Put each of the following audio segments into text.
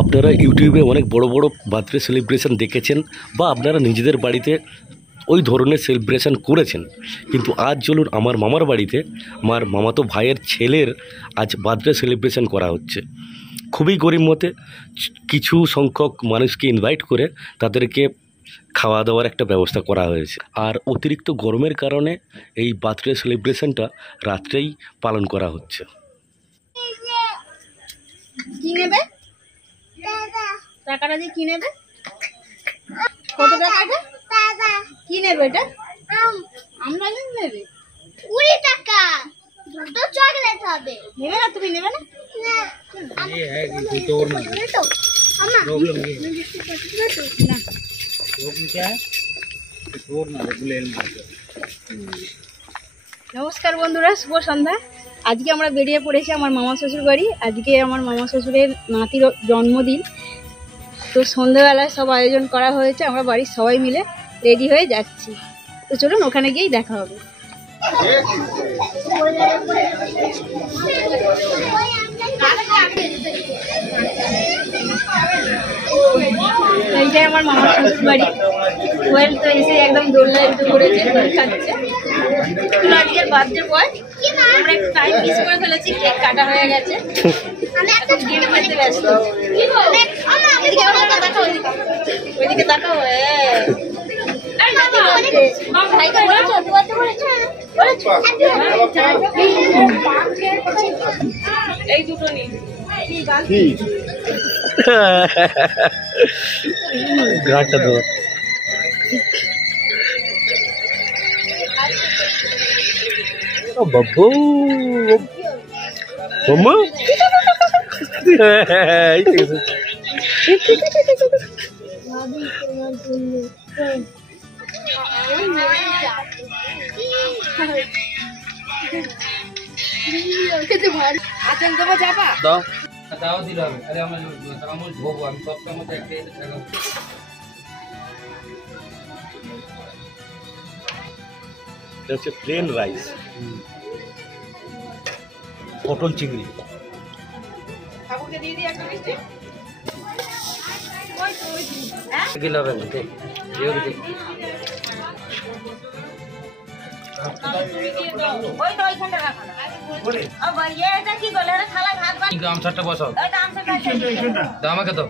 আপনারা ইউটিউবে অনেক বড় বড় বার্থডে সেলিব্রেশন দেখেছেন বা আপনারা নিজেদের বাড়িতে ওই ধরনের সেলিব্রেশন করেছেন, কিন্তু আজ চলুন আমার মামার বাড়িতে আমার মামাতো ভাইয়ের ছেলের আজ বার্থডে সেলিব্রেশন করা হচ্ছে। খুবই গরিব মতে কিছু সংখ্যক মানুষকে ইনভাইট করে তাদেরকে খাওয়া দাওয়ার একটা ব্যবস্থা করা হয়েছে। আর অতিরিক্ত গরমের কারণে এই বার্থডে সেলিব্রেশনটা রাত্রেই পালন করা হচ্ছে। কি নেবে? টাকাটা দিয়ে কি নেবে? কত টাকা? কি নেবে এটা? আমরা নেবে 20 টাকা। দুটো চকলেট হবে। নেবে না? তুমি নেবে না? নমস্কার বন্ধুরা, শুভ সন্ধ্যা। আজকে আমরা বেরিয়ে পড়েছি আমার মামা শ্বশুর বাড়ি। আজকে আমার মামা শ্বশুরের নাতির জন্মদিন, তো সন্ধ্যাবেলায় সব আয়োজন করা হয়েছে। আমরা বাড়ির সবাই মিলে রেডি হয়ে যাচ্ছি। তো চলুন ওখানে গিয়েই দেখা হবে। এইটাই আমার মামার শ্বশুর বাড়ি। ওয়েল তো এসে একদম দোল্লায় উঠে পড়েছে, দোল খাচ্ছে। আজকের বার্থডে বয়, আমরা একটু টাইম মিস করে ফেলেছি, কেক কাটা হয়ে গেছে। কেক খেতে ব্যস্ত। ওইদিকে তাকাও। এই দুটো নিন। গাটা তো বাবু মামা হচ্ছে প্লেন রাইস, পটল চিংড়ি। গামছাটা বসাও, আমাকে তো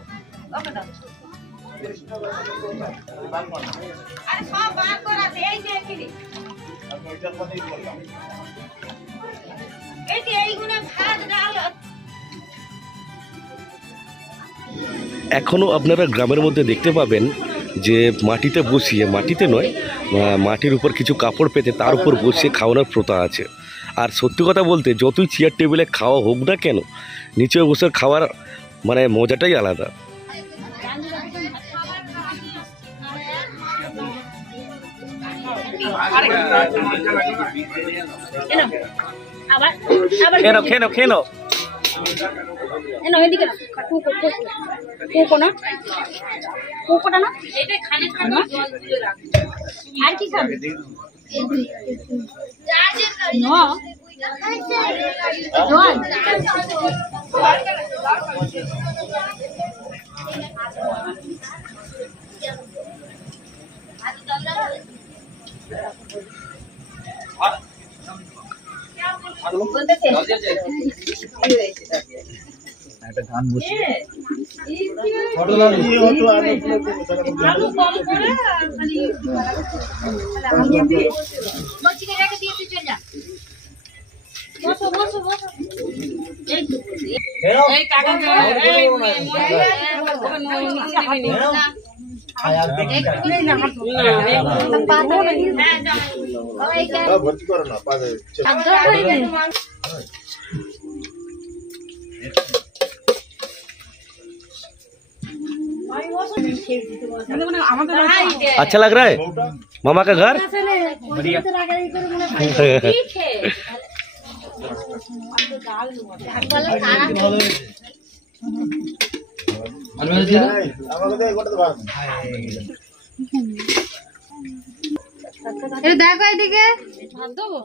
এখনও আপনারা গ্রামের মধ্যে দেখতে পাবেন যে মাটিতে বসিয়ে, মাটিতে নয়, মাটির উপর কিছু কাপড় পেতে তার উপর বসিয়ে খাওয়ানোর প্রথা আছে। আর সত্যি কথা বলতে যতই চেয়ার টেবিলে খাওয়া হোক না কেন, নিচে বসে খাওয়ার মানে মজাটাই আলাদা। খেয়ে নাও। আর কি খাবে? একটা ধান বসে ভর্তি করো না। अच्छा लग रहा है मामा का घर? बढ़िया। দেখো এদিকে ভাত দেবো।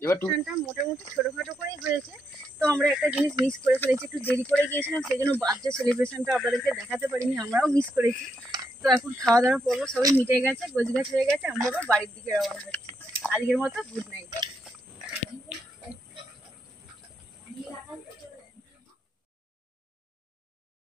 অনুষ্ঠানটা মোটামুটি ছোটোখাটো করেই হয়েছে। তো আমরা একটা জিনিস মিস করে ফেলেছি, একটু দেরি করে গিয়েছিলাম, সেই জন্য বার্থডে সেলিব্রেশনটা আপনাদেরকে দেখাতে পারিনি, আমরাও মিস করেছি। তো এখন খাওয়া দাওয়া করবো, সবাই মিটে গেছে, গোছগাছ হয়ে গেছে, আমরা আবার বাড়ির দিকে রওনা হচ্ছি। আজকের মতো গুড নাইট।